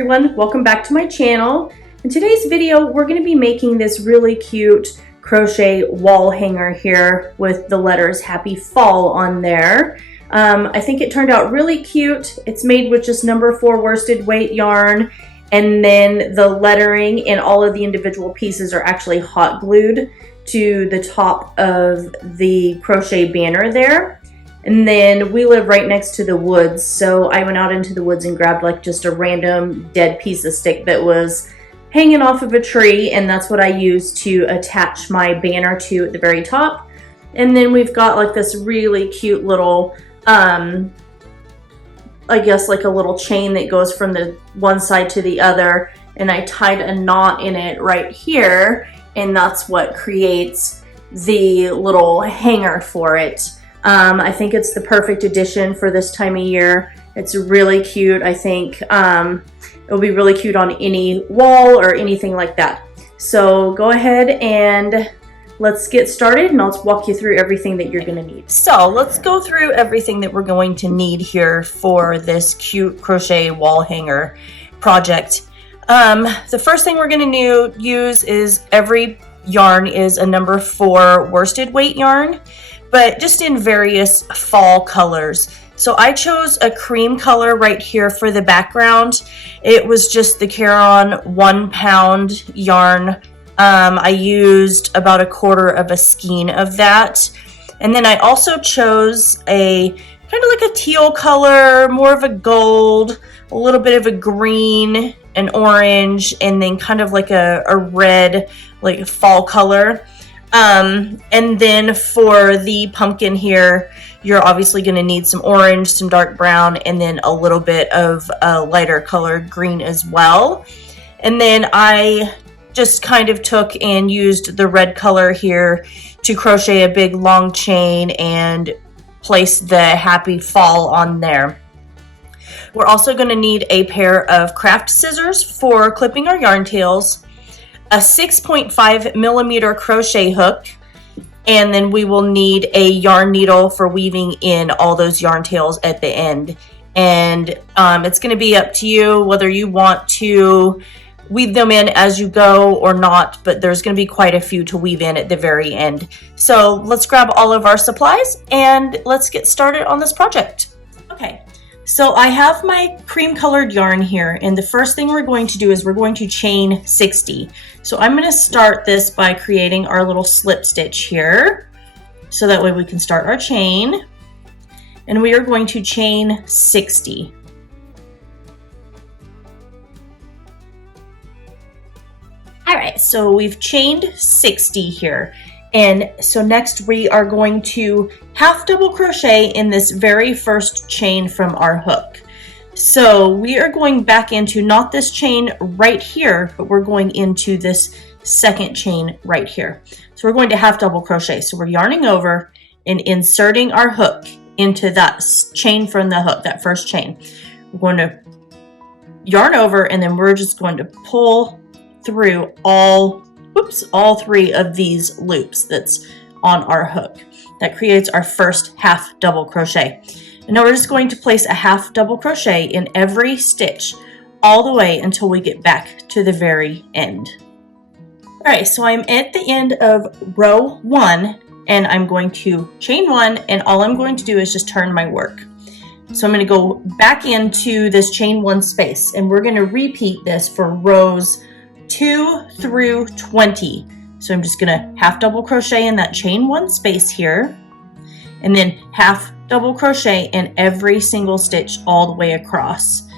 everyone, welcome back to my channel. In today's video we're going to be making this really cute crochet wall hanger here with the letters Happy Fall on there. I think it turned out really cute. It's made with just number 4 worsted weight yarn, and then the lettering and all of the individual pieces are actually hot glued to the top of the crochet banner there. And then we live right next to the woods, so I went out into the woods and grabbed like just a random dead piece of stick that was hanging off of a tree, and that's what I used to attach my banner to at the very top. And then we've got like this really cute little, I guess like a little chain that goes from the one side to the other, and I tied a knot in it right here, and that's what creates the little hanger for it. I think it's the perfect addition for this time of year. It's really cute. I think it'll be really cute on any wall or anything like that. So go ahead and let's get started, and I'll walk you through everything that you're going to need. So let's go through everything that we're going to need here for this cute crochet wall hanger project. The first thing we're going to use is every yarn is a number 4 worsted weight yarn, but just in various fall colors. So I chose a cream color right here for the background. It was just the Caron 1 pound yarn. I used about 1/4 of a skein of that. And then I also chose a kind of like a teal color, more of a gold, a little bit of a green, an orange, and then kind of like a red, like fall color. And then for the pumpkin here, you're obviously going to need some orange, some dark brown, and then a little bit of a lighter colored green as well. And then I just kind of took and used the red color here to crochet a big long chain and place the Happy Fall on there. We're also going to need a pair of craft scissors for clipping our yarn tails, a 6.5 millimeter crochet hook, and then we will need a yarn needle for weaving in all those yarn tails at the end. And it's going to be up to you whether you want to weave them in as you go or not, but there's going to be quite a few to weave in at the very end. So let's grab all of our supplies and let's get started on this project. Okay. So I have my cream colored yarn here, and the first thing we're going to do is we're going to chain 60. So I'm going to start this by creating our little slip stitch here, so that way we can start our chain, and we are going to chain 60. All right, so we've chained 60 here. And so next we are going to half double crochet in this very first chain from our hook. So we are going back into not this chain right here, but we're going into this second chain right here. So we're going to half double crochet. So we're yarning over and inserting our hook into that chain from the hook, that first chain. We're going to yarn over, and then we're just going to pull through all 3 of these loops that's on our hook. That creates our first half double crochet. And now we're just going to place a half double crochet in every stitch all the way until we get back to the very end. All right, so I'm at the end of row 1, and I'm going to chain 1, and all I'm going to do is just turn my work. So I'm going to go back into this chain 1 space, and we're going to repeat this for rows 2 through 20. So I'm just going to half double crochet in that chain 1 space here, and then half double crochet in every single stitch all the way across.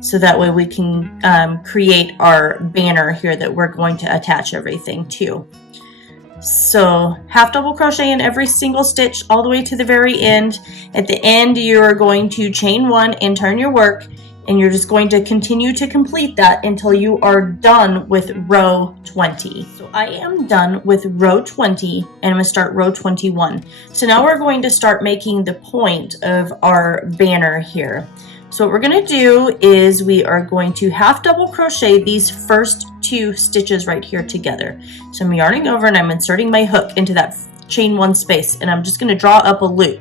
So that way we can create our banner here that we're going to attach everything to. So half double crochet in every single stitch all the way to the very end. At the end, you're going to chain 1 and turn your work, and you're just going to continue to complete that until you are done with row 20. So I am done with row 20, and I'm going to start row 21. So now we're going to start making the point of our banner here. So what we're going to do is we are going to half double crochet these first 2 stitches right here together. So I'm yarning over and I'm inserting my hook into that chain 1 space, and I'm just going to draw up a loop.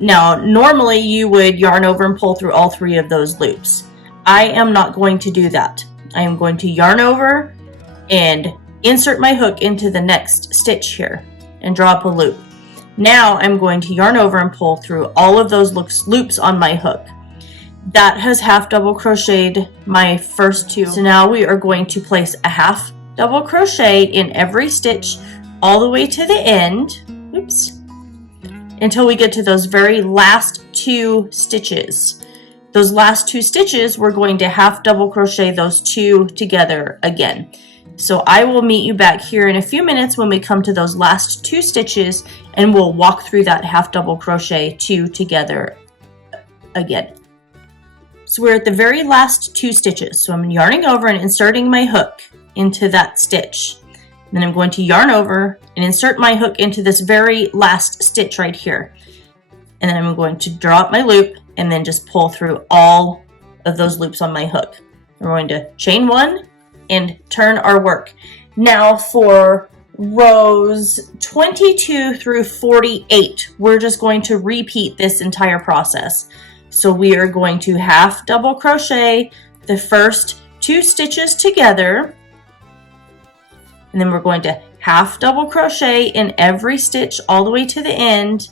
Now, normally you would yarn over and pull through all 3 of those loops. I am not going to do that. I am going to yarn over and insert my hook into the next stitch here and draw up a loop. Now I'm going to yarn over and pull through all of those loops on my hook. That has half double crocheted my first two. So now we are going to place a half double crochet in every stitch all the way to the end. Oops. Until we get to those very last two stitches. Those last two stitches, we're going to half double crochet those two together again. So I will meet you back here in a few minutes when we come to those last two stitches, and we'll walk through that half double crochet two together again. So we're at the very last two stitches. So I'm yarning over and inserting my hook into that stitch. Then I'm going to yarn over and insert my hook into this very last stitch right here. And then I'm going to draw up my loop and then just pull through all of those loops on my hook. We're going to chain one and turn our work. Now for rows 22 through 48, we're just going to repeat this entire process. So we are going to half double crochet the first two stitches together, and then we're going to half double crochet in every stitch all the way to the end,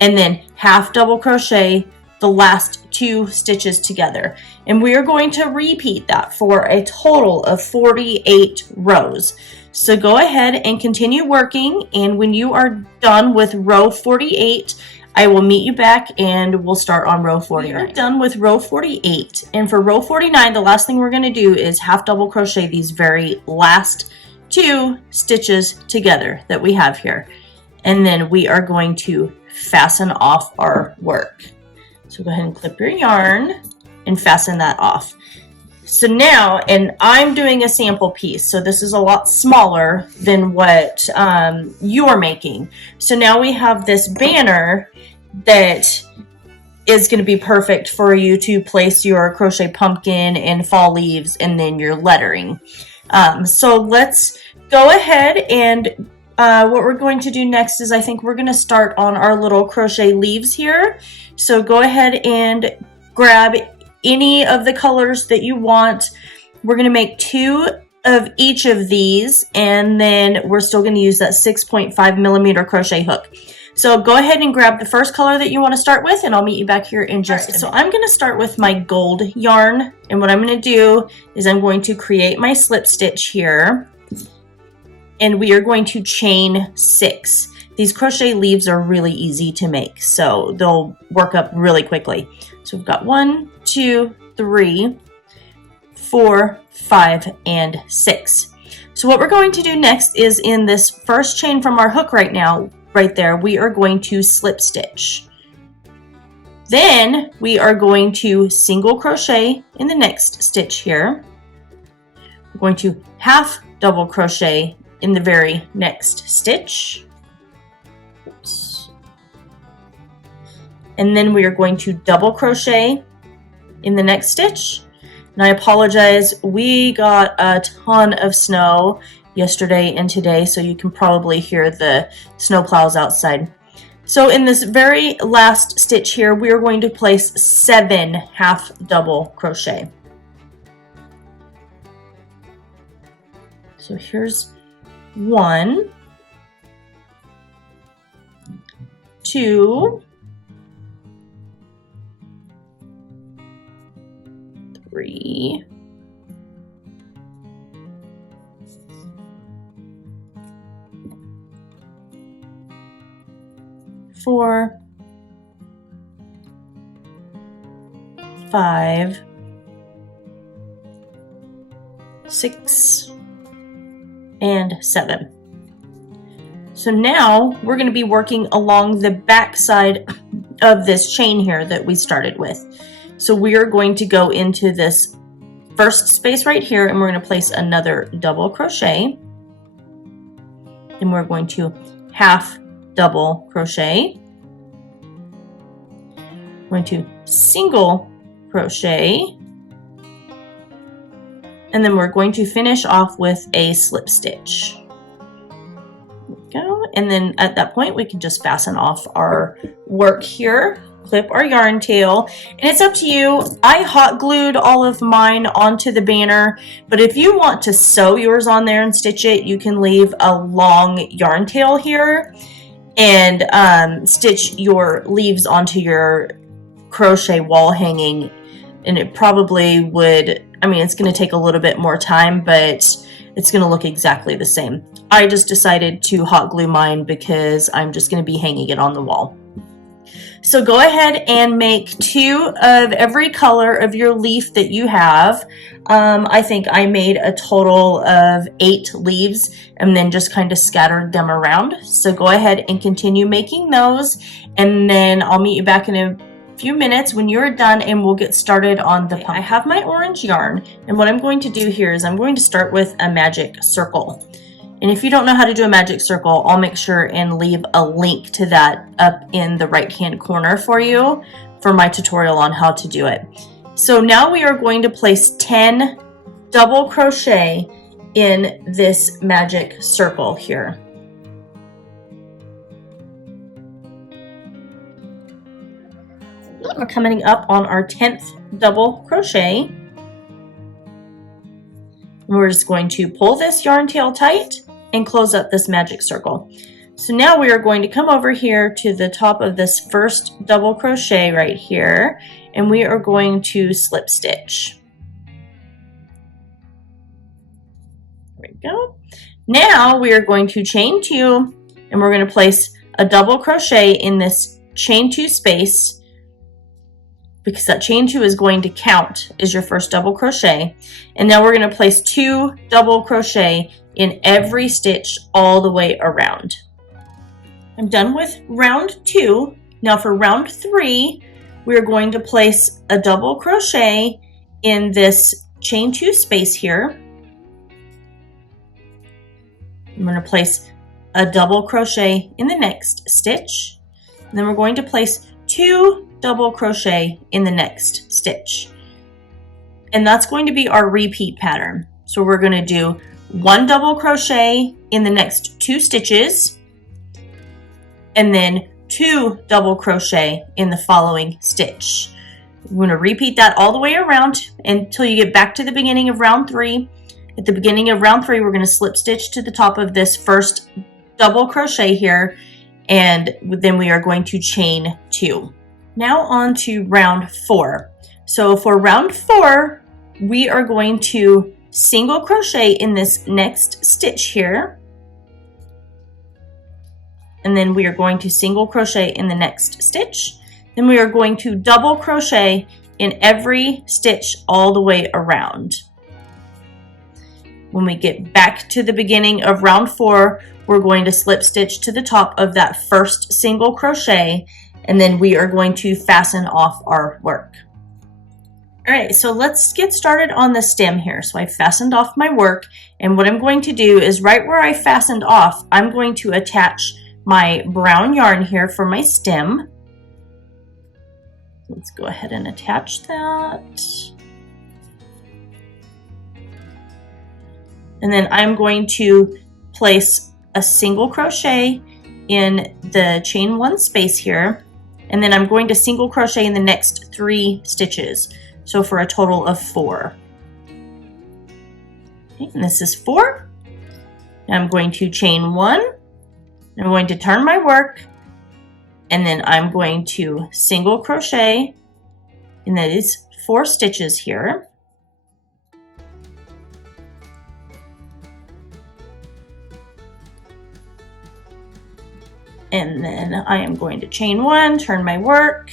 and then half double crochet the last two stitches together. And we are going to repeat that for a total of 48 rows. So go ahead and continue working, and when you are done with row 48, I will meet you back and we'll start on row 49. We're done with row 48, and for row 49, the last thing we're going to do is half double crochet these very last two stitches together that we have here, and then we are going to fasten off our work. So go ahead and clip your yarn and fasten that off. So now, and I'm doing a sample piece, so this is a lot smaller than what you're making. So now we have this banner that is going to be perfect for you to place your crochet pumpkin and fall leaves and then your lettering. So let's go ahead, and what we're going to do next is I think we're going to start on our little crochet leaves here. So go ahead and grab any of the colors that you want. We're going to make two of each of these, and then we're still going to use that 6.5 millimeter crochet hook. So go ahead and grab the first color that you want to start with, and I'll meet you back here in just a minute. So I'm going to start with my gold yarn, and what I'm going to do is I'm going to create my slip stitch here, and we are going to chain 6. These crochet leaves are really easy to make, so they'll work up really quickly. So we've got 1, 2, 3, 4, 5, and 6. So what we're going to do next is in this first chain from our hook right now, right there, we are going to slip stitch. Then we are going to single crochet in the next stitch here. We're going to half double crochet in the very next stitch. Oops. And then we are going to double crochet in the next stitch. And I apologize, we got a ton of snow yesterday and today, so you can probably hear the snow plows outside. So in this very last stitch here, we are going to place 7 half double crochet. So here's 1, 2, 3, 4, 5, 6, and 7. So now we're going to be working along the back side of this chain here that we started with. So we are going to go into this first space right here, and we're going to place another double crochet. Then we're going to half double crochet. We're going to single crochet, and then we're going to finish off with a slip stitch. There we go. And then at that point we can just fasten off our work here clip our yarn tail, and it's up to you. I hot glued all of mine onto the banner, but if you want to sew yours on there and stitch it, you can leave a long yarn tail here and stitch your leaves onto your crochet wall hanging, and it probably would, I mean, it's going to take a little bit more time, but it's going to look exactly the same. I just decided to hot glue mine because I'm just going to be hanging it on the wall. So go ahead and make 2 of every color of your leaf that you have. I think I made a total of 8 leaves and then just kind of scattered them around. So go ahead and continue making those, and then I'll meet you back in a few minutes when you're done and we'll get started on the pumpkin. I have my orange yarn, and what I'm going to do here is I'm going to start with a magic circle. And if you don't know how to do a magic circle, I'll make sure and leave a link to that up in the right hand corner for you for my tutorial on how to do it. So now we are going to place 10 double crochet in this magic circle here. We're coming up on our 10th double crochet. We're just going to pull this yarn tail tight and close up this magic circle. So now we are going to come over here to the top of this first double crochet right here, and we are going to slip stitch. There we go. Now we are going to chain 2, and we're going to place a double crochet in this chain 2 space, because that chain 2 is going to count as your first double crochet. And now we're going to place 2 double crochet in every stitch all the way around. I'm done with round 2. Now for round 3, we're going to place a double crochet in this chain 2 space here. I'm going to place a double crochet in the next stitch. And then we're going to place 2 double crochet in the next stitch. And that's going to be our repeat pattern. So we're going to do 1 double crochet in the next 2 stitches, and then 2 double crochet in the following stitch. We're going to repeat that all the way around until you get back to the beginning of round 3. At the beginning of round 3, we're going to slip stitch to the top of this first double crochet here, and then we are going to chain 2. Now on to round 4. So for round 4, we are going to single crochet in this next stitch here, and then we are going to single crochet in the next stitch. Then we are going to double crochet in every stitch all the way around. When we get back to the beginning of round 4, we're going to slip stitch to the top of that first single crochet, and then we are going to fasten off our work. All right, so let's get started on the stem here. So I fastened off my work, and what I'm going to do is right where I fastened off, I'm going to attach my brown yarn here for my stem. Let's go ahead and attach that. And then I'm going to place a single crochet in the chain 1 space here, and then I'm going to single crochet in the next 3 stitches. So for a total of 4. Okay, and this is 4. And I'm going to chain 1. I'm going to turn my work, and then I'm going to single crochet in these 4 stitches here. And then I am going to chain 1, turn my work,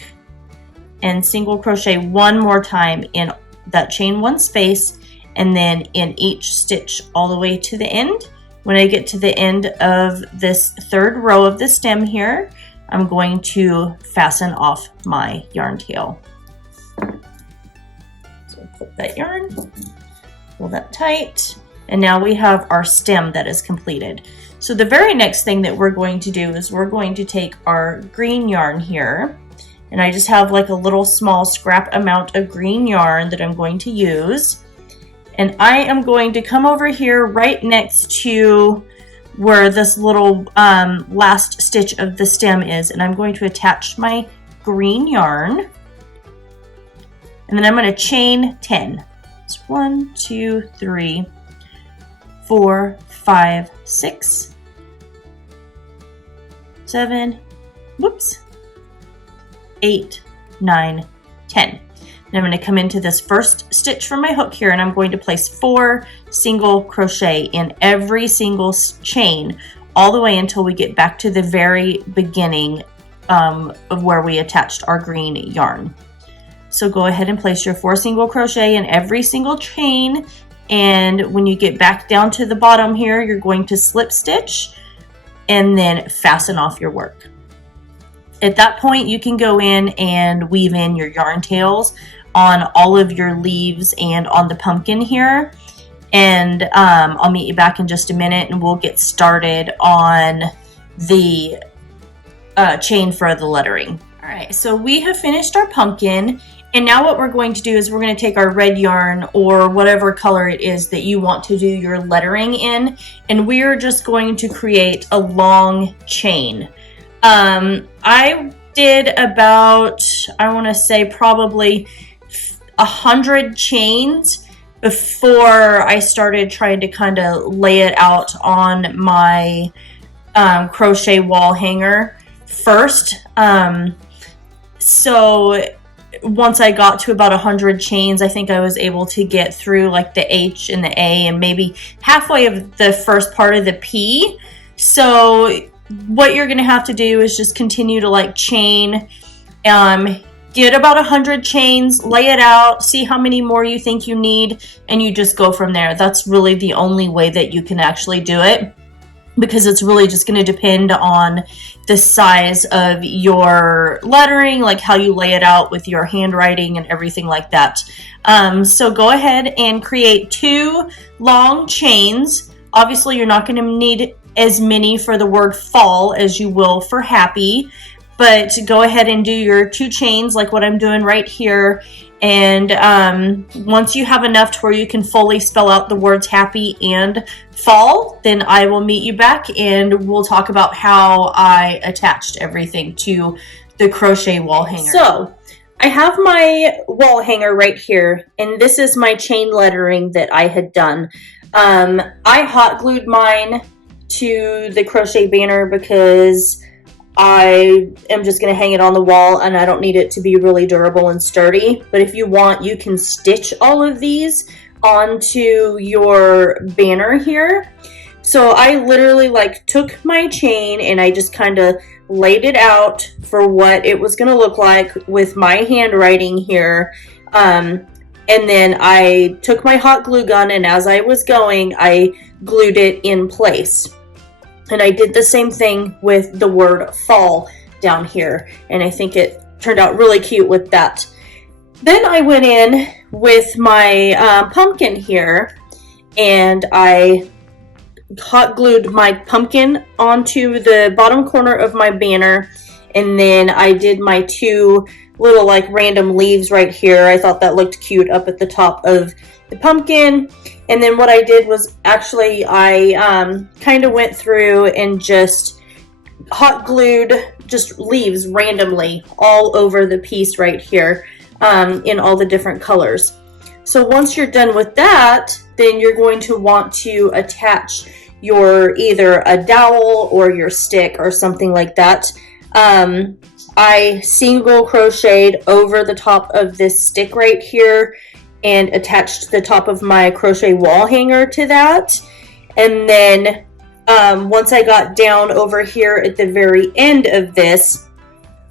and single crochet 1 more time in that chain 1 space, and then in each stitch all the way to the end. When I get to the end of this 3rd row of the stem here, I'm going to fasten off my yarn tail. So clip that yarn, pull that tight, and now we have our stem that is completed. So the very next thing that we're going to do is we're going to take our green yarn here, and I just have like a little small scrap amount of green yarn that I'm going to use. And I am going to come over here right next to where this little last stitch of the stem is, and I'm going to attach my green yarn. And then I'm going to chain 10. It's 1, 2, 3, 4, 5, 6, 7, whoops, 8, 9, 10. And I'm going to come into this first stitch from my hook here, and I'm going to place 4 single crochet in every single chain all the way until we get back to the very beginning of where we attached our green yarn. So go ahead and place your 4 single crochet in every single chain, and when you get back down to the bottom here, you're going to slip stitch and then fasten off your work. At that point, you can go in and weave in your yarn tails on all of your leaves and on the pumpkin here. And I'll meet you back in just a minute and we'll get started on the chain for the lettering. All right, so we have finished our pumpkin, and now what we're going to do is we're going to take our red yarn or whatever color it is that you want to do your lettering in, and we're just going to create a long chain. I did about, I want to say probably 100 chains before I started trying to kind of lay it out on my crochet wall hanger first. So once I got to about 100 chains, I think I was able to get through like the H and the A and maybe halfway of the first part of the P. So what you're gonna have to do is just continue to like chain, get about 100 chains, lay it out, see how many more you think you need, and you just go from there. That's really the only way that you can actually do it, because it's really just going to depend on the size of your lettering, like how you lay it out with your handwriting and everything like that. So go ahead and create 2 long chains. Obviously, you're not going to need as many for the word fall as you will for happy, but go ahead and do your 2 chains like what I'm doing right here. And once you have enough to where you can fully spell out the words happy and fall, then I will meet you back and we'll talk about how I attached everything to the crochet wall hanger. So I have my wall hanger right here, and this is my chain lettering that I had done. I hot glued mine to the crochet banner because I am just going to hang it on the wall and I don't need it to be really durable and sturdy. But if you want, you can stitch all of these onto your banner here. So I literally like took my chain and I just kind of laid it out for what it was going to look like with my handwriting here. And then I took my hot glue gun, and as I was going, I glued it in place. And I did the same thing with the word fall down here. And I think it turned out really cute with that. Then I went in with my pumpkin here, and I hot glued my pumpkin onto the bottom corner of my banner. And then I did my 2 little like random leaves right here. I thought that looked cute up at the top of the pumpkin. And then what I did was actually I kind of went through and just hot glued just leaves randomly all over the piece right here in all the different colors. So once you're done with that, then you're going to want to attach your either a dowel or your stick or something like that. I single crocheted over the top of this stick right here and attached the top of my crochet wall hanger to that. And then once I got down over here at the very end of this,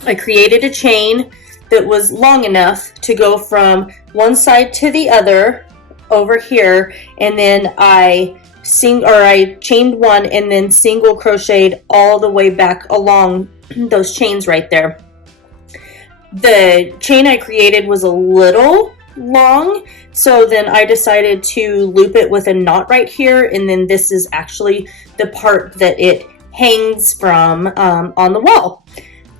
I created a chain that was long enough to go from one side to the other over here, and then I chained one and then single crocheted all the way back along those chains right there. The chain I created was a little long, so then I decided to loop it with a knot right here, and then this is actually the part that it hangs from on the wall.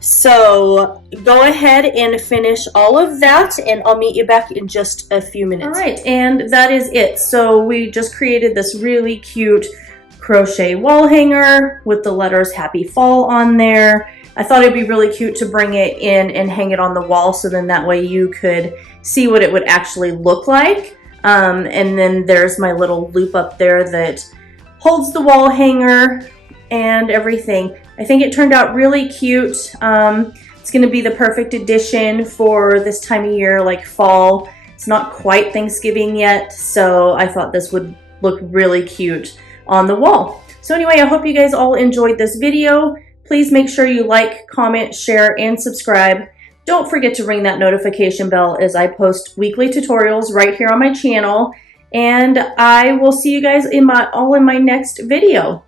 So go ahead and finish all of that, and I'll meet you back in just a few minutes. All right, and that is it. So we just created this really cute crochet wall hanger with the letters Happy Fall on there. I thought it'd be really cute to bring it in and hang it on the wall, so then that way you could see what it would actually look like. And then there's my little loop up there that holds the wall hanger and everything. I think it turned out really cute. It's going to be the perfect addition for this time of year, like fall. It's not quite Thanksgiving yet, so I thought this would look really cute on the wall. So anyway, I hope you guys all enjoyed this video. Please make sure you like, comment, share, and subscribe. Don't forget to ring that notification bell as I post weekly tutorials right here on my channel. And I will see you guys all in my next video.